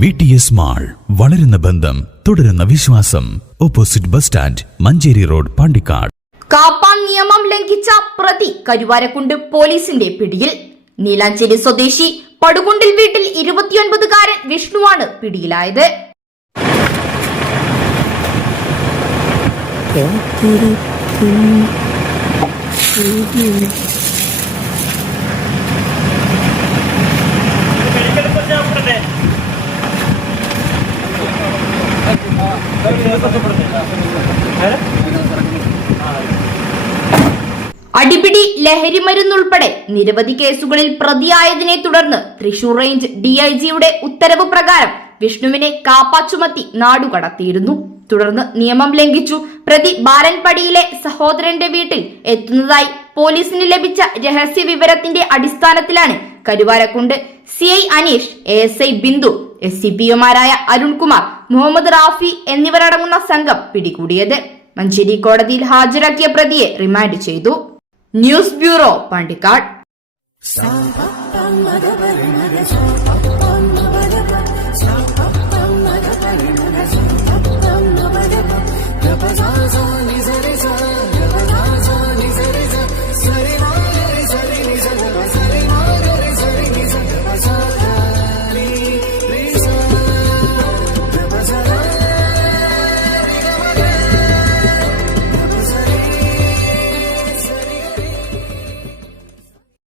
VTS mall, വളരുന്ന ബന്ധം, തുടരുന്ന വിശ്വാസം. Opposite bus stand, Manjeri road, Pandikkad. Kappan നിയമം ലംഘിച്ച പ്രതി കരുവാരക്കുണ്ട് പോലീസിന്റെ പിടിയിൽ. നീലാഞ്ചേരി സ്വദേശി പടുകുണ്ടിൽ വീട്ടിൽ 29-കാരൻ വിഷ്ണുവാണ് പിടിയിലായത്. അടിപിടി, ലഹരിമരുന്നുൾപ്പെടെ നിരവധി കേസുകളിൽ പ്രതിയായതിനെ തുടർന്ന് തൃശൂർ റേഞ്ച് DIGയുടെ ഉത്തരവ് പ്രകാരം വിഷ്ണുവിനെ കാപ്പ ചുമത്തി നാടുകടത്തിയിരുന്നു. തുടർന്ന് നിയമം ലംഘിച്ചു പ്രതി ബാലൻപടിയിലെ സഹോദരന്റെ വീട്ടിൽ എത്തുന്നതായി പോലീസിന് ലഭിച്ച രഹസ്യ വിവരത്തിന്റെ അടിസ്ഥാനത്തിലാണ് കരുവാരക്കുണ്ട് CI അനീഷ്, ASI ബിന്ദു, SCPOമാരായ അരുൺകുമാർ, മുഹമ്മദ് റാഫി എന്നിവരടങ്ങുന്ന സംഘം പിടികൂടിയത്. മഞ്ചേരി കോടതിയിൽ ഹാജരാക്കിയ പ്രതിയെ റിമാൻഡ് ചെയ്തു. News bureau, Pandikkad. Sa